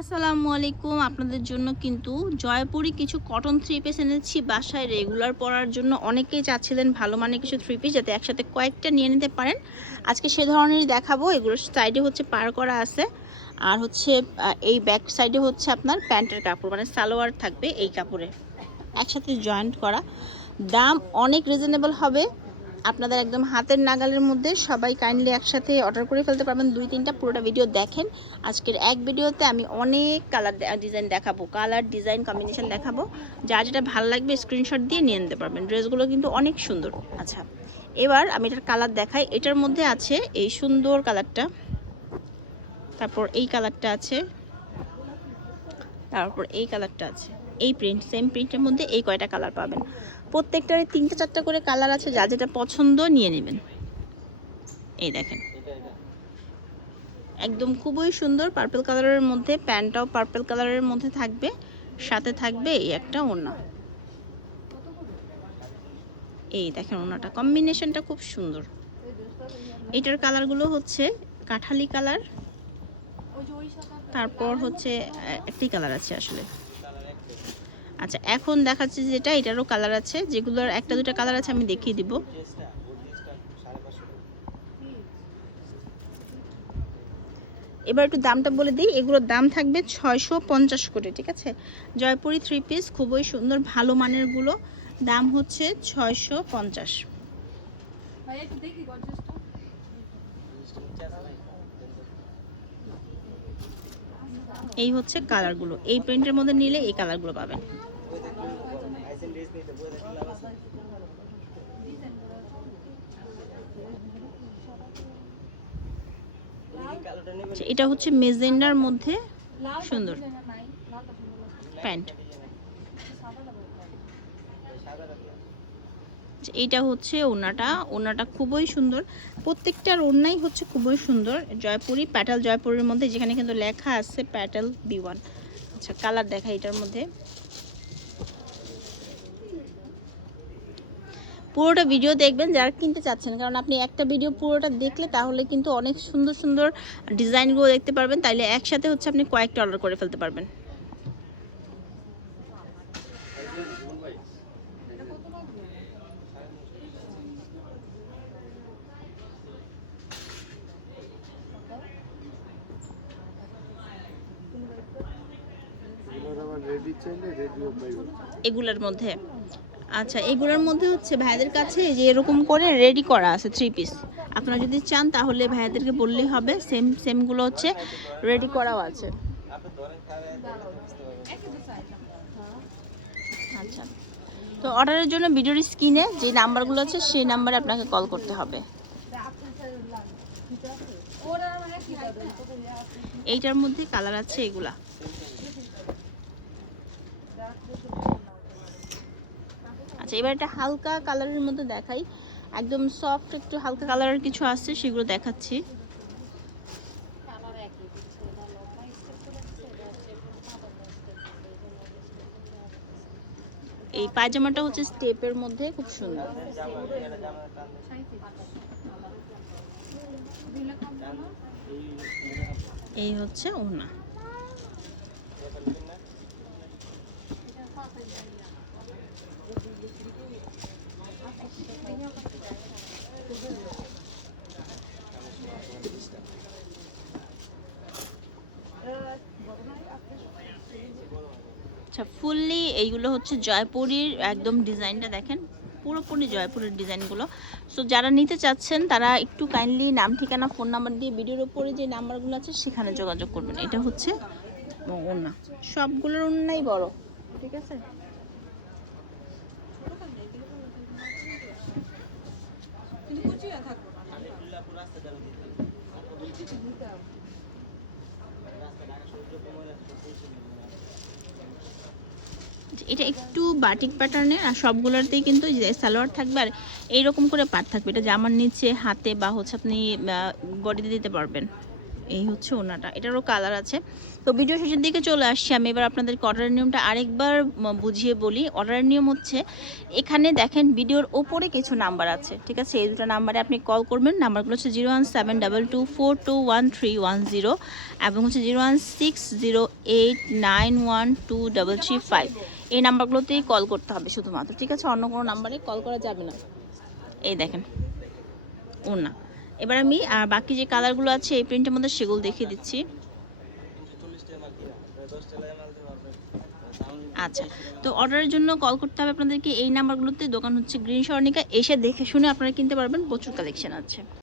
আসসালামু আলাইকুম। আপনাদের জন্য কিন্তু জয়পুরি কিছু কটন থ্রি পিস এনেছি। বাসায় রেগুলার পরার জন্য অনেকেই চাচ্ছিলেন ভালো মানে কিছু থ্রি পিস যাতে একসাথে কয়েকটা নিয়ে নিতে পারেন। আজকে সে ধরনেরই দেখাবো। এগুলোর সাইডে হচ্ছে পার করা আছে। আর হচ্ছে এই ব্যাক সাইডে হচ্ছে আপনার প্যান্টের কাপড় মানে সালোয়ার থাকবে এই কাপড়ে। একসাথে জয়েন্ট করা। দাম অনেক রিজনেবল হবে। আপনাদের একদম হাতের নাগালের মধ্যে সবাই কাইন্ডলি একসাথে অর্ডার করে ফেলতে পারবেন। দুই, তিনটা পুরোটা ভিডিও দেখেন। আজকের এক ভিডিওতে আমি অনেক কালার ডিজাইন দেখাবো। কালার ডিজাইন কম্বিনেশন দেখাবো। যা যেটা ভালো লাগবে স্ক্রিনশট দিয়ে নিয়ে নিতে পারবেন। ড্রেসগুলো কিন্তু অনেক সুন্দর। আচ্ছা এবার আমি এটার কালার দেখাই। এটার মধ্যে আছে এই সুন্দর কালারটা তারপর এই কালারটা আছে। তারপর এই কালারটা আছে। এই প্রিন্ট সেম প্রিন্টের মধ্যে এই কয়টা কালার পাবেন। প্রত্যেকটারই তিনটা, চারটা করে কালার আছে, যা যেটা পছন্দ নিয়ে নেবেন। এই দেখেন। একদম খুবই সুন্দর পার্পেল কালারের মধ্যে, প্যান্টটাও পার্পেল কালারের মধ্যে থাকবে, সাথে থাকবে এই একটা ওড়না। এই দেখেন ওড়নাটা কম্বিনেশনটা খুব সুন্দর। এটার কালারগুলো হচ্ছে কাঠালি কালার তারপর হচ্ছে একটি কালার আছে আসলে। আচ্ছা এখন দেখাচ্ছি যেটা এটারও কালার আছে। যেগুলোর একটা দুটো কালার আছে, আমি দেখিয়ে দিব। এবার একটু দামটা বলে দিই। এগুলোর দাম থাকবে ছয়শো পঞ্চাশ করে, ঠিক আছে? জয়পুরি থ্রি পিস খুবই সুন্দর, ভালো মানেরগুলো দাম হচ্ছে ছয়শো পঞ্চাশ। এই হচ্ছে কালারগুলো। এই প্রিন্টের মধ্যে নিলে এই কালারগুলো পাবেন। আচ্ছা, এটা হচ্ছে মেজেন্ডার মধ্যে সুন্দর প্যান্ট। এইটা হচ্ছে ওনাটা ওনাটা খুবই সুন্দর। প্রত্যেকটার ওনাই হচ্ছে খুবই সুন্দর। জয়পুরি, প্যাটেল জয়পুরের মধ্যে যেখানে কিন্তু লেখা আছে প্যাটেল বি ওয়ান। আচ্ছা কালার দেখা এটার মধ্যে। পুরোটা ভিডিও দেখবেন যারা কিনতে চাচ্ছেন। কারণ আপনি একটা ভিডিও পুরোটা দেখলে তাহলে কিন্তু অনেক সুন্দর সুন্দর ডিজাইনগুলো দেখতে পারবেন। তাইলে একসাথে হচ্ছে আপনি কয়েকটা অর্ডার করে ফেলতে পারবেন। এগুলোর মধ্যে? আচ্ছা এগুলোর মধ্যে হচ্ছে ভাইয়াদের কাছে যে এরকম করে রেডি করা আছে থ্রি পিস, আপনারা যদি চান তাহলে ভাইয়াদেরকে বললেই হবে, সেম, সেমগুলো হচ্ছে রেডি করাও আছে। আচ্ছা তো অর্ডারের জন্য ভিডিওর স্ক্রিনে যে নাম্বারগুলো আছে সেই নাম্বারে আপনাকে কল করতে হবে। এইটার মধ্যে কালার আছে এগুলা। আচ্ছা এবার একটা হালকা কালারের মধ্যে দেখাই। একদম সফট একটু হালকা কালারের কিছু আছে সেগুলো দেখাচ্ছি। এই পায়জামাটা হচ্ছে স্টেপের মধ্যে, খুব সুন্দর। এই হচ্ছে ওনা। আচ্ছা ফুললি এইগুলো হচ্ছে জয়পুরীর একদম ডিজাইনটা দেখেন, পুরোপুরি জয়পুরের ডিজাইনগুলো সো যারা নিতে চাচ্ছেন, তারা একটু কাইন্ডলি নাম, ঠিকানা ফোন নাম্বার দিয়ে ভিডিওর উপরে যে নাম্বারগুলো আছে, সেখানে যোগাযোগ করবেন। এটা হচ্ছে ওনা সবগুলোর ওনাই বড়। ঠিক আছে? এটা একটু বাটিক প্যাটার্নের আর সবগুলোতেই কিন্তু সালোয়ার থাকবে, আর এইরকম করে পাট থাকবে। এটা জামার নিচে, হাতে বা হচ্ছে আপনি বডিতে দিতে পারবেন। এই হচ্ছে ওনাটা। এটারও কালার আছে। তো ভিডিও শেষের দিকে চলে আসছি আমি। এবার আপনাদেরকে অর্ডারের নিয়মটা আরেকবার বুঝিয়ে বলি। অর্ডারের নিয়ম হচ্ছে, এখানে দেখেন ভিডিওর ওপরে কিছু নাম্বার আছে, ঠিক আছে? এই দুটো নাম্বারে আপনি কল করবেন। নাম্বারগুলো হচ্ছে zero one seven double two four two one three one zero এবং হচ্ছে zero one six zero eight nine one two double three five এই নাম্বারগুলোতেই কল করতে হবে শুধুমাত্র, ঠিক আছে? অন্য কোনো নাম্বারে কল করা যাবে না। এই দেখেন, ওনা। এবার আমি আর বাকি যে কালারগুলো আছে, এই প্রিন্টের মধ্যে সেগুলো দেখিয়ে দিচ্ছি। আচ্ছা তো অর্ডারের জন্য কল করতে হবে আপনাদেরকে। এই নাম্বারগুলোতে দোকান হচ্ছে গ্রিন সরণিকা। এসে দেখে শুনে আপনারা কিনতে পারবেন। প্রচুর কালেকশন আছে।